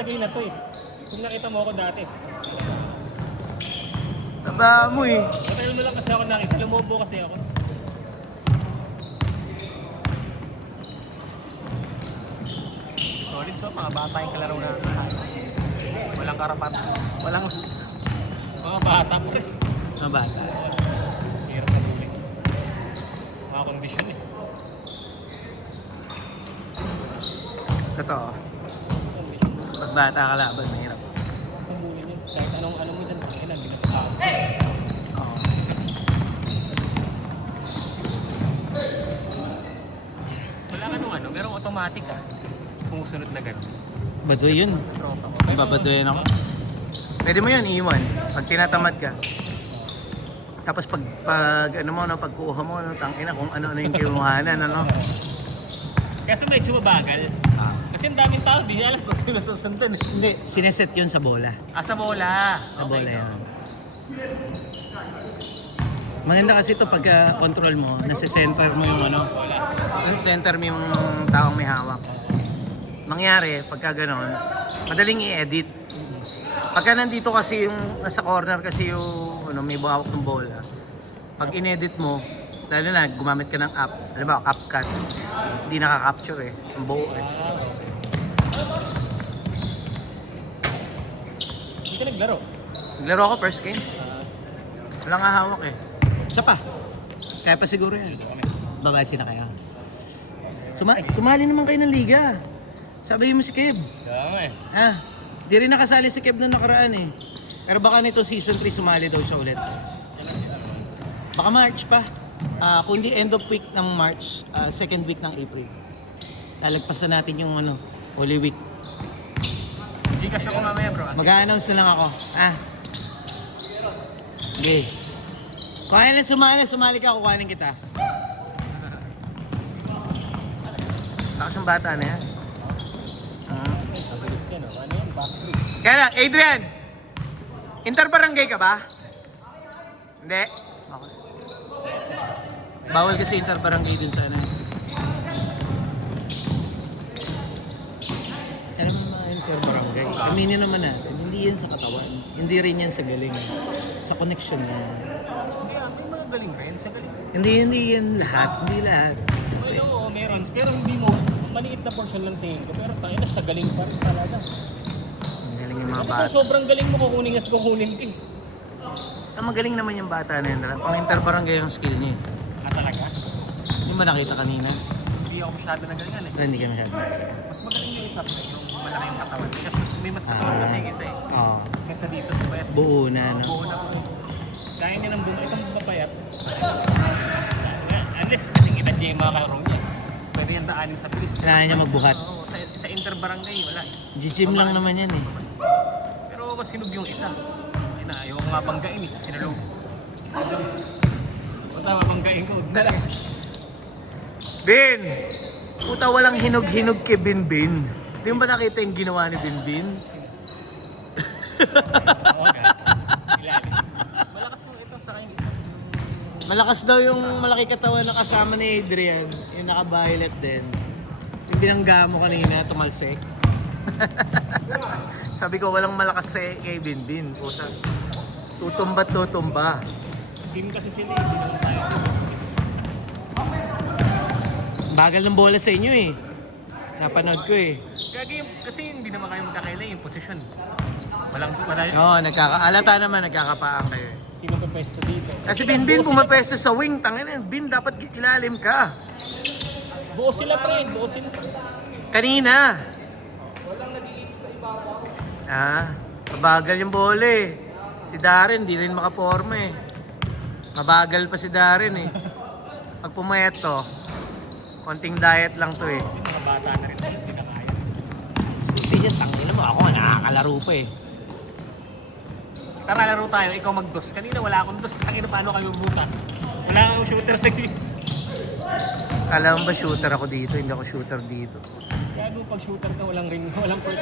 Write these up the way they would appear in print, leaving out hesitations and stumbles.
lagay na to eh. Kung nakita mo ako dati. Taba mo eh. Matagal mo lang kasi ako nakita. Lumobo kasi ako. Solid so, mga bata yung kalaro na. Walang karapat. Walang... Mga bata po eh. Mga bata. Hirap na huli. Mga kondisyon eh. Totoo. Pag bata ka laban, mahirap. Huli niya. Kahit anong ano mo dyan, kailan binapakaw. Oo. Wala ka nung ano, merong automatic ah. Sumusunod na gano'n. Baduy yun. Tropa ko. Babaduyan ako. Pwede mo yun, iiwan. Pag tinatamad ka. Tapos pag ano mo, no, pag kuha mo, no, tangina kung ano-ano yung kinuhanan, ano. Kasi medyo mabagal. Ah. Kasi ang daming tao, di niya alam kung sino susundan eh. Hindi, sineset yun sa bola. Ah, sa bola. Sa bola yun. Maganda kasi ito pag control mo, nasa center mo yung ano, Bola. yung center mo yung taong may hawak. Mangyari, pagka ganon, madaling i-edit. Pagka nandito kasi yung nasa corner kasi yung ano, may buhawak ng bola, pag in-edit mo, lalo na gumamit ka ng app, alam ba, CapCut, hindi nakaka-capture eh, ang buo eh. Hindi ka naglaro. Naglaro ako first game, wala nga hawak eh. Isa pa, kaya pa siguro yan. Babaysin na kaya. Sumali naman kayo ng liga. Sabi mo si Kev. Kaya nga eh. Ah, di rin nakasali si Kev noong nakaraan eh. Pero baka nito season 3 sumali daw siya ulit. Baka March pa. Kundi end of week ng March, second week ng April. Lalagpasan natin yung ano, Holy Week. Hindi ka siya kumamaya bro. Mag-a-announce na lang ako. Okay. Kung kailan sumali ka, kukuhanin kita. Lakas yung bata na yan. Mabilis yan oh. Ano yan? Backflip. Kaya lang, Adrian! Interbarangay ka ba? Hindi? Okay. Bawal kasi interbarangay dun sa ano. Alam mo mga interbarangay. Aminin naman natin, hindi yan sa katawan. Hindi rin yan sa galing. Sa connection na. May mga galing rin. Sa galing. Hindi yan lahat. Hindi lahat. Well, oo, meron. Pero hindi mo. Maliit na portion lang tingin ko. Pero tayo na sa galing pa rin talaga. Ang galing yung mga Kasi bata. sa sobrang galing mo, kukunin at kukunin din. Ang magaling naman yung bata na yun. Pang interbarangay yung skill niya. Ah, talaga? Hindi ba nakita kanina? Hindi ako masyado na galingan eh. Hindi ka masyado. Mas magaling yung isa ko yung malaki yung katawan. Kasi may mas katawan kasi yung isa eh. Oo. Kesa dito sa bayat. Buo na, no? Buo na po. Kaya niya ng buo. Itong papayat. Unless kasing edad niya yung mga kalaro niya. Pwede yan daanin sa bilis. Kailangan niya magbuhat. Oo, sa interbarangay wala eh. Gym lang naman yan eh. Pero mas hinug yung isa. Ay na, ayaw ko nga banggain eh. Sinulog. O tama, banggain ko. Bin! Puta, walang hinog-hinog kay Binbin. Di mo ba nakita yung ginawa ni Binbin? Oo nga. Ilalim. Malakas yung ito sa kanyang isa. Malakas daw yung malaki katawan ng kasama ni Adrian. Yung naka-violet din. Yung binangga mo kanina, tumalsik. Sabi ko, walang malakas kay Binbin. Puta. Tutumba't tutumba. Team kasi sila eh. Hindi naman tayo. Bagal ng bola sa inyo eh. Napanood ko eh. Kasi hindi naman kayo magkakaila yung position. Walang Oo, alata naman nagkakapaan kayo. sino pa pwesto dito. Kasi Binbin pumapwesto sa wing. Tangina, Bin, dapat ilalim ka. Buo sila pre, buo sila. Kanina. Walang nag-iinit sa ibabaw. Mabagal yung bola eh. Si Darren, di rin makaporma eh. Mabagal pa si Darren eh. Pag pumayat to, konting diet lang to eh. Yung mga bata na rin tayo, hindi na kaya. Sige yan, tangina mo. Ako nakakalaro pa eh. Tara, laro tayo. Ikaw mag-dos. Kanina wala akong dos. Tangina, paano kayo butas? Wala akong shooter sa iyo. Alam mo ba shooter ako dito? Hindi ako shooter dito. Kaya doon pag shooter ka, walang ring, walang court.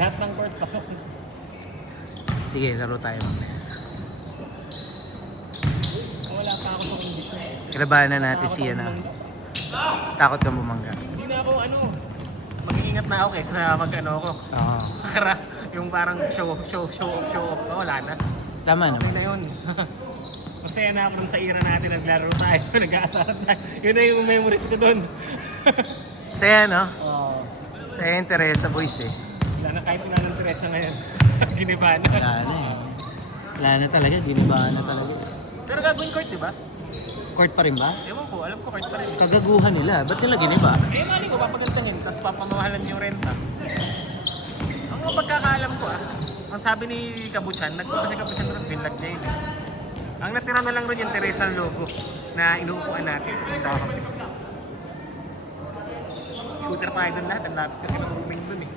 Lahat ng court, pasok. Sige, laro tayo mamaya. Wala pa ako sa condition. Kinabahan na natin siya na. Takot ka bumangga. Hindi na ako, magiging mag-iingat na ako kaysa mag-ano ako. Oo. Para yung parang show off. Wala na. Tama Okay naman. na yun. Masaya na ako dun sa era natin, naglaro tayo, nag-aasaran tayo. Yun na yung memories ko dun. Saya, no? Oo. Saya yung Teresa Boys eh. Wala na kahit wala ng Teresa ngayon. Giniba na. Wala na eh. Wala na talaga, dinibahan na talaga. Pero gagawin court, di ba? Court pa rin ba? Ewan ko, alam ko court pa rin. Kagaguhan nila. Ba't nila giniba? Eh, mali ko, papagantahin, tapos papamahalan yung renta. Ang mga pagkakaalam ko ang sabi ni Kabuchan, nagpunta si Kabuchan doon, binlag niya yun. Ang natira na lang rin yung Teresa logo na inuupuan natin sa punta kami. Shooter tayo doon lahat, ang lapit kasi ng rooming doon eh.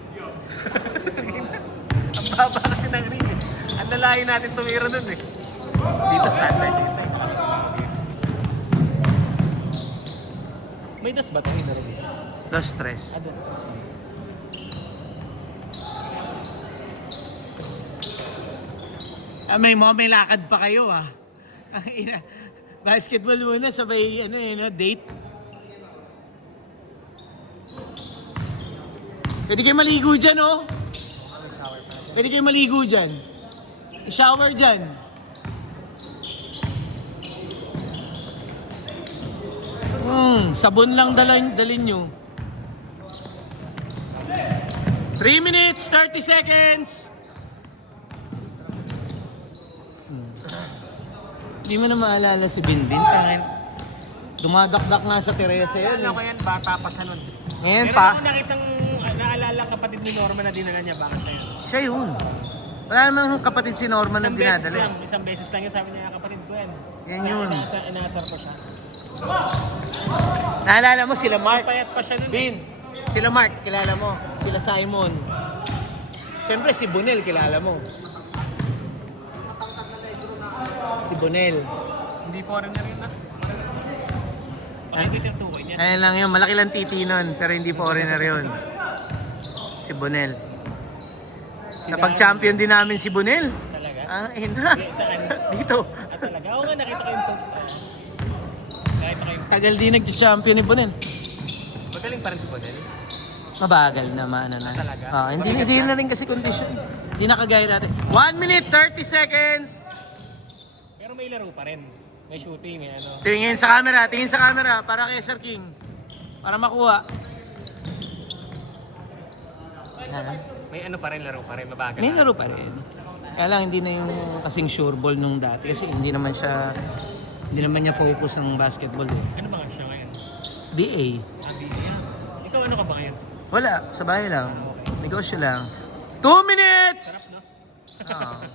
Ang baba kasi ng ring eh. Ang lalayo natin tumira doon eh. Dito standard dito. May das ba ito? May darabi? Low stress. Das. May lakad pa kayo ah. Ang ina. Basketball muna, sabay date. Pwede kayo maligo dyan, oh. Pwede kayo maligo dyan. I-shower dyan. Sabon lang dalin nyo. 3 minutes, 30 seconds. Hindi mo na maalala si Binbin. Dumadakdak nga sa Teresa yun. Ano ko yan, bata pa siya nun. Ngayon Pero pa. ako nakitang naalala kapatid ni Norma na dinala niya, bakit tayo? Siya yun. Wala namang kapatid si Norman na dinadala. Isang beses lang yun, sabi niya, kapatid ko yan. Yan yun. Inaasar ko siya. Naalala mo sila Mark? Payat pa siya nun. Bin, sila Mark, kilala mo. Sila Simon. Siyempre si Bonel, kilala mo. Si Bonel. Hindi foreigner yun ah. Pakibit yung tukoy niya. Ayun lang yun, malaki lang titi nun, pero hindi foreigner yun. Si Bonel. Napag-champion din namin si Bonel. Talaga? Ah, ina. Saan? Dito. Talaga? Oo nga, nakita ko yung post. Nakita ko yung... Tagal din nag-champion ni Bonel. Magaling pa rin si Bonel. Mabagal naman na. Talaga? Hindi na rin kasi condition. Hindi na kagaya natin. 1 minute, 30 seconds. Pero may laro pa rin. May shooting, may ano. Tingin sa camera para kay Sir King. Para makuha. May ano pa rin, laro pa rin, mabagal. May laro pa rin. Kaya lang hindi na yung kasing sure ball nung dati kasi hindi naman niya focus ng basketball eh. Ano ba nga siya ngayon? BA. Niya. Ikaw ano ka ba ngayon? Wala, sa bahay lang. Negosyo lang. 2 minutes! Sarap, no? Oo.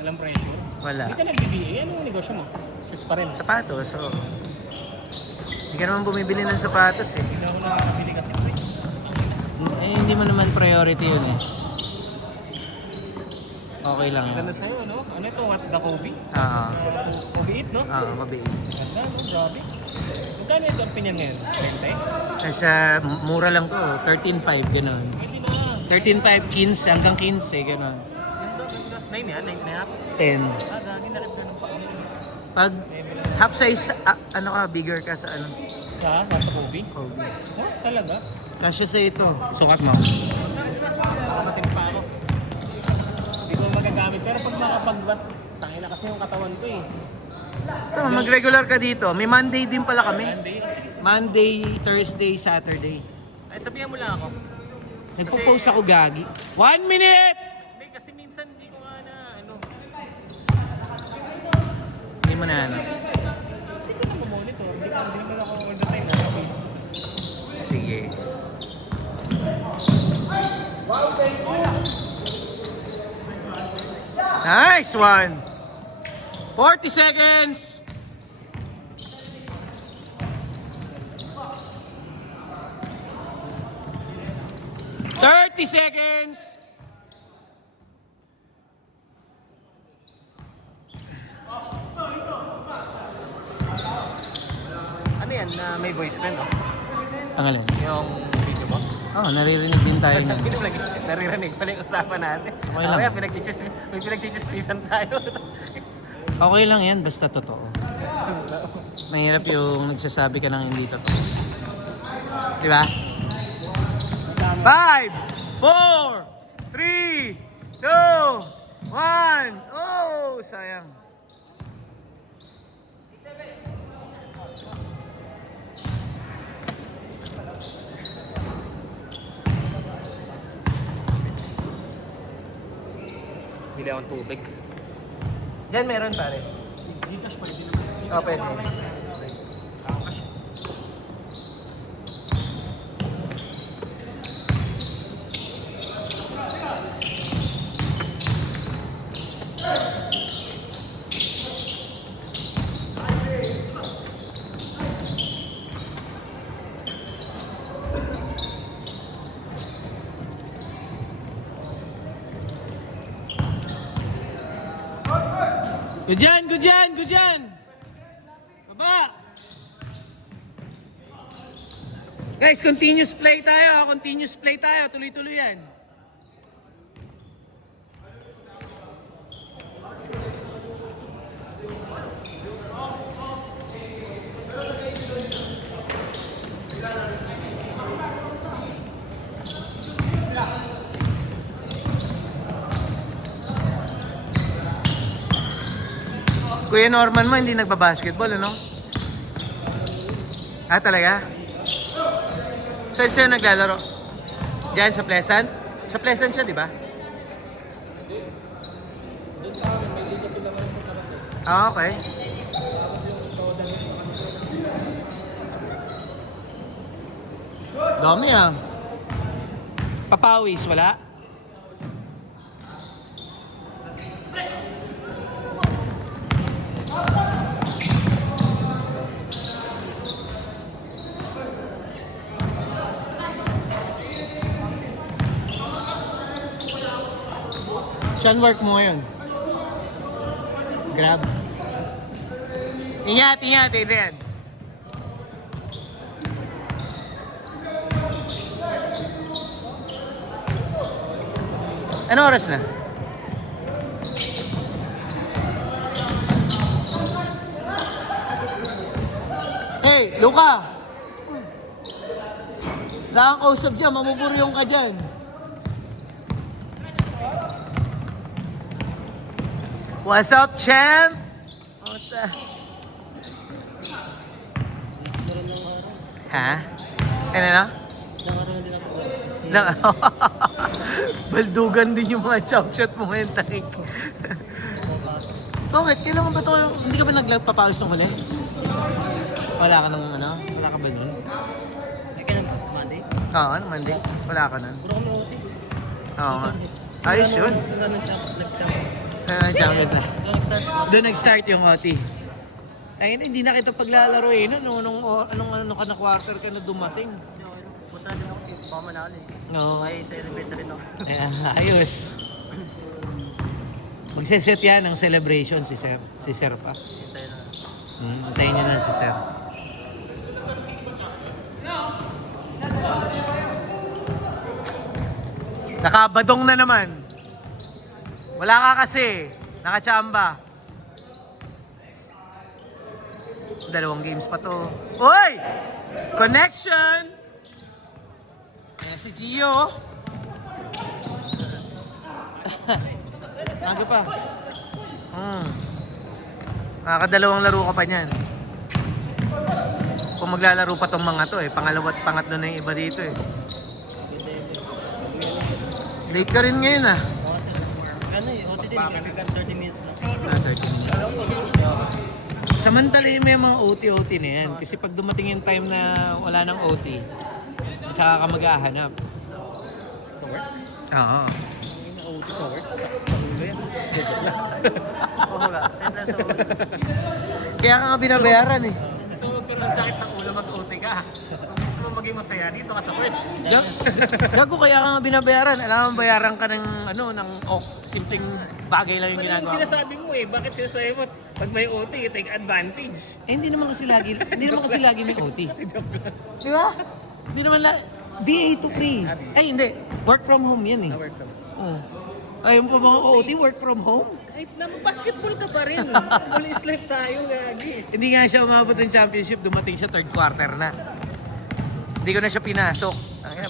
Walang pressure. Wala. Hindi ka nag-BBA. Anong negosyo mo? Shoes pa rin. Sapatos, so. Hindi ka naman bumibili ng sapatos eh. Hindi ako nakakabili kasi. Eh, hindi mo naman priority yun eh. Okay lang Ganda yun. sa'yo, no? Ano ito? What the Kobe? Oo. Kobe eat, no? Mabiit. Ganda, no? Grabe. Magkano yung suot niya ngayon? 20? Kasi mura lang to, 13.5 gano'n. Hindi na. 13.5, 15 hanggang 15 gano'n. Ganda, ganda. 9 yan? 9 na yan? 10. Gagi na rin ng pa. Pag half size, ano ka, bigger ka sa ano? Sa What the Kobe? Kobe. Oh, talaga? Kasya sa ito. Sukat mo. Kamatin pa ako. Hindi ko magagamit. Pero pag makapag-bat, tangin na kasi yung katawan ko eh. Ito, mag-regular ka dito. May Monday din pala kami. Monday, sige. Monday, Thursday, Saturday. Ay, sabihan mo lang ako. Nagpo-post ako gagi. 1 minute! Hindi, kasi minsan hindi ko nga na, ano. Hindi mo na ano. Hindi ko na monitor. Hindi ko na ako all the time nasa Facebook. Sige. Nice one! 40 seconds! "30 seconds! Ano yan, na may voice rin, no? Ang alin? Yung video mo? Oh, naririnig din tayo na. Hindi mo lagi, naririnig pala yung usapan natin. Okay lang. Kaya may pinagchichismisan tayo. Okay lang yan, basta totoo. Mahirap yung nagsasabi ka ng hindi totoo. Di ba? Dami 5, 4, 3, 2, 1. Oh, sayang. Bili akong tubig. Diyan meron pare. Gcash pwede naman. Oh, pwede. Good dyan, good dyan, good dyan! Baba! Guys, continuous play tayo ha. Continuous play tayo. Tuloy-tuloy yan. Kuya Norman mo, hindi nagbabasketball, ano? Ah, talaga? Saan siya naglalaro? Diyan sa Pleasant? Sa Pleasant siya, di ba? Ah, okay. Dami ah. Papawis, wala? Saan work mo ngayon? Grab. Ingat, ingat, Adrian. Ano oras na? Hey, Luka! Wala kang kausap dyan, mamuburyong ka dyan. What's up, champ? What's up? Ha? Ano na? Baldugan din yung mga jump shot mo ngayon, Tarik. Bakit? Kailangan ba ito? Hindi ka ba nagpapawis ng huli? Wala ka nang ano? Wala ka ba nun? Monday? Oo, ano Monday? Wala ka nun? Puro kami OT. Oo nga. Ayos yun. Champion na. Doon nag-start yung OT. Ayun, hindi na kita paglalaro eh. No? Anong ka na quarter ka na dumating? Punta din ako kasi baka manalo eh. No. Ay, sa elevator rin ako. Ayos. Magsiset yan ng celebration si Sir. Si Sir pa. Hintayin na. Antayin niya na si Sir. Nakabadong na naman. Wala ka kasi. Nakachamba. 2 games pa to. Uy! Connection! Ayan si Gio. Aga pa. Nakakadalawang laro ka pa niyan. Kung maglalaro pa tong mga to eh. Pangalawa at pangatlo na yung iba dito eh. Late ka rin ngayon ah. Ano eh, OT din. 30 minutes na. 30 minutes. Samantala yung may mga OT-OT na yan. Kasi pag dumating yung time na wala nang OT, tsaka ka mag-ahanap. Sa work? Oo. May na-OT sa work? Sa ulo yan? Oo nga. Send lang sa ulo. Kaya ka nga binabayaran eh. So, huwag ka ng sakit ng ulo mag-OT ka. Kung gusto mo maging masaya, dito ka sa work. Gago, kaya ka nga binabayaran. Alam mo, bayaran ka ng, simpleng bagay lang yung Ano yung ginagawa mo. sinasabi mo eh? Bakit sinasabi mo pag may OT, you take advantage? Eh, hindi naman kasi lagi may OT. Joke lang. Di ba? Hindi naman BA to pre. Ay, hindi. Work from home yan eh. Work lang. Oh. Ayaw mo pa mga OT, work from home? Kahit na basketball ka pa rin. Police life tayo, gagi. Hindi nga siya umabot ng championship, dumating siya third quarter na. Hindi ko na siya pinasok.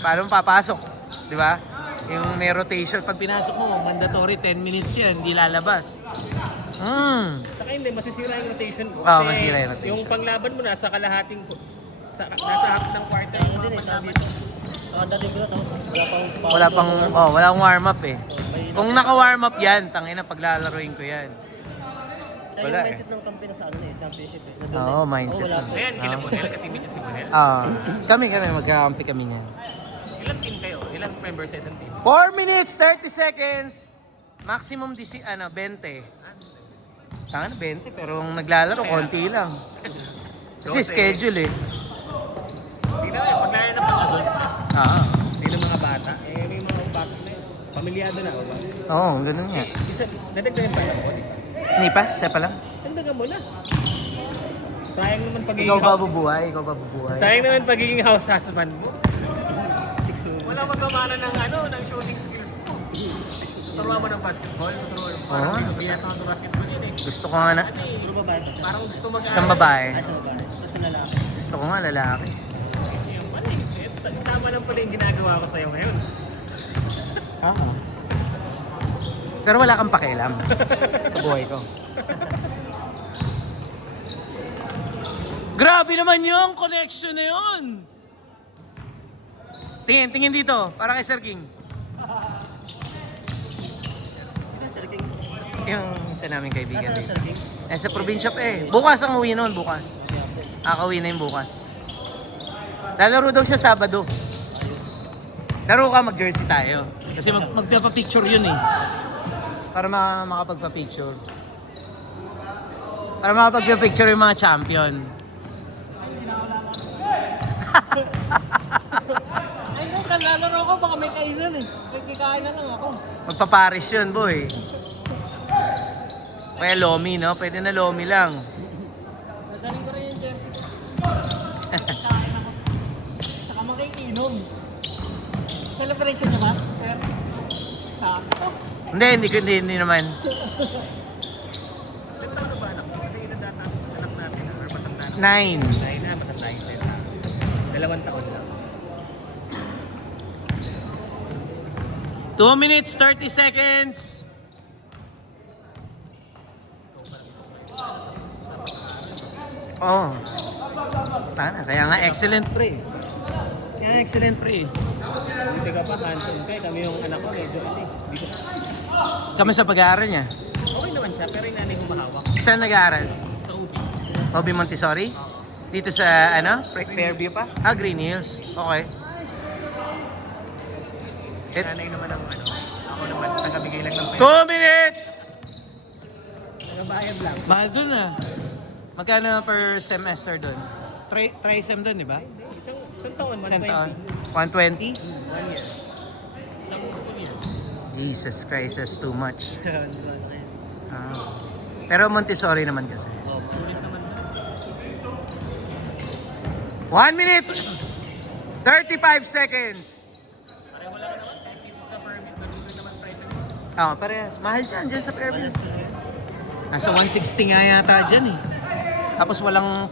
Paano papasok? Di ba? Yung may rotation. Pag pinasok mo, mandatory 10 minutes yan. Hindi lalabas. Saka hindi, masisira yung rotation ko. Oo, masisira yung rotation. Yung panglaban mo nasa kalahating, nasa half ng quarter. Ano din eh, sabi ito. Nakadating ko na tapos Wala pang warm up eh. Kung naka-warm up yan, tangina paglalaruin ko yan. Kaya Wala yung eh. mindset ng kampi na sa ano eh, championship eh. Oo, mindset wala na. po. Ayan, kila Bonel, katimit niya si Bonel. Kami, magkakampi kami niyan. Ilang team kayo? Ilang members sa isang team? 4 minutes, 30 seconds. Maximum 20. Tangan 20, pero kung naglalaro, konti lang. Kasi 12. schedule eh. Hindi na, paglaro na pang adult. Hindi na mga bata. May mga bata na yun. Pamilyado na. Oo, ganun nga. Isa, nadagdagan pa lang ako. Hindi pa? Isa pa lang? Dagdagan mo na. Sayang naman pagiging Ikaw ba bubuhay? Sayang naman pagiging house husband mo. Wala magkamana ng ng shooting skills mo. Turuan mo ng basketball, parang binabihan ng basketball yun eh. Gusto ko nga na. Puro babae pa siya. Parang gusto mag-aaral. Isang babae. Ay, sa babae. Tapos sa lalaki. Gusto ko nga lalaki. Yung pala eh. Tama lang pala yung ginagawa ko sa'yo ngayon. Pero wala kang pakialam sa buhay ko. Grabe naman yung connection na yun! Tingin dito, para kay Sir King. Sino Sir King? Yung isa naming kaibigan Saan dito. Sir King? Sa probinsya pa eh. Bukas ang uwi nun, bukas. Kakauwi na yung bukas. Lalaro daw siya Sabado. Laro ka, mag-jersey tayo. Kasi magpapapicture yun eh. Para makapagpa-picture. Para makapagpa-picture yung mga champion. Ay, nung kalalaro ko, baka may kainan eh. Kikain na lang ako. Magpaparis yun, boy. Kaya Lomi, no? Pwede na Lomi lang. Nadaling ko rin yung jersey ko. Kikain ako. Saka makikinom. Celebration niya ba, sir? Sa ako. Hindi naman. Ilan taon na ba anak mo? Kasi ilan data anak natin or matanda na? 9. Nine na, matanda yung sa'yo. 2 taon lang. 2 minutes, 30 seconds. Oh. Tana, kaya nga excellent pre. Kaya excellent pre. Hindi ka pa, handsome ka eh. Kami yung anak ko, medyo hindi ko. Kami sa pag-aaral niya. Okay naman siya, pero yung nanay ko mahawak. Saan nag-aaral? Sa UP. Obi Montessori? Dito sa Fairview pa? Green Hills. Okay. Yung nanay naman ang ako naman, tagabigay lang ng 2 minutes! Tagabayad lang. Mahal dun ah. Magkano per semester dun? Tri-sem dun, di ba? Isang taon, 120. Isang taon? 120? 1 year. Isang school year. Jesus Christ, that's too much. Ano ba na kayo? Pero Montessori naman kasi. Oh, Sulit naman. 1 minute! 35 seconds! Pareho lang naman, kahit dito sa permit, nandito naman price nito. Parehas. Mahal dyan sa Fairview. ayos talaga yan. Nasa 160 nga yata dyan eh. Tapos walang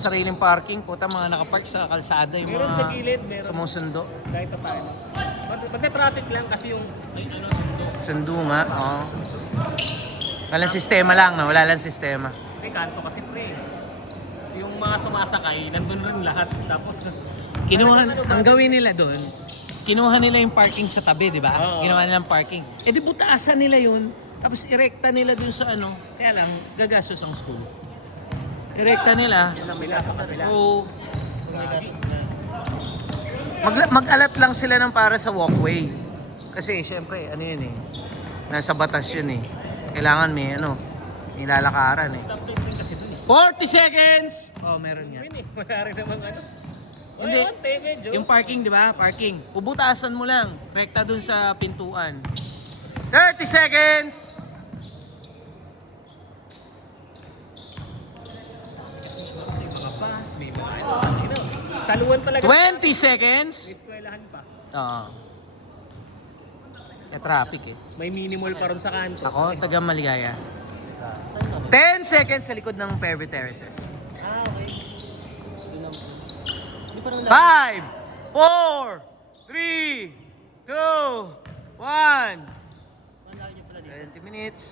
sariling parking. Puta, mga nakapark sa kalsada yung Meron sa gilid, mga meron. sumusundo. Kahit pa paano. Magka-traffic lang kasi yung sundo. Sundo nga, oo. Walang sistema lang, no? Wala lang sistema. Kasi kanto kasi pre. Yung mga sumasakay, nandun rin lahat. Tapos, Ang gawin nila doon, kinuha nila yung parking sa tabi, di ba? Oo. Ginawa nilang parking. Eh di butaasan nila yun, tapos irekta nila dun sa kaya lang, gagastos ang school. Irekta nila. kabila sa kabila. Oo. Kung may gastos sila. Mag-alat lang sila ng para sa walkway. Kasi syempre, yun eh. Nasa batas yun eh. Kailangan may nilalakaran eh. Stop light rin kasi dun eh. 40 seconds! Oh, meron yan. Yun eh, wala rin naman Hindi. Onte, medyo. Yung parking, di ba? Parking. Ubutasan mo lang. Rekta dun sa pintuan. 30 seconds! May mga bus, may mga saluan talaga. 20 seconds! May eskwelahan pa. Oo. Kaya traffic eh. May mini mall pa ron sa kanto. Ako, taga Maligaya. Saan ka? 10 seconds sa likod ng Fairview Terraces. Okay. Yun ang- Hindi pa naman 5, 4, 3, 2, 1. Ang laki niyo pala dito. 20 minutes.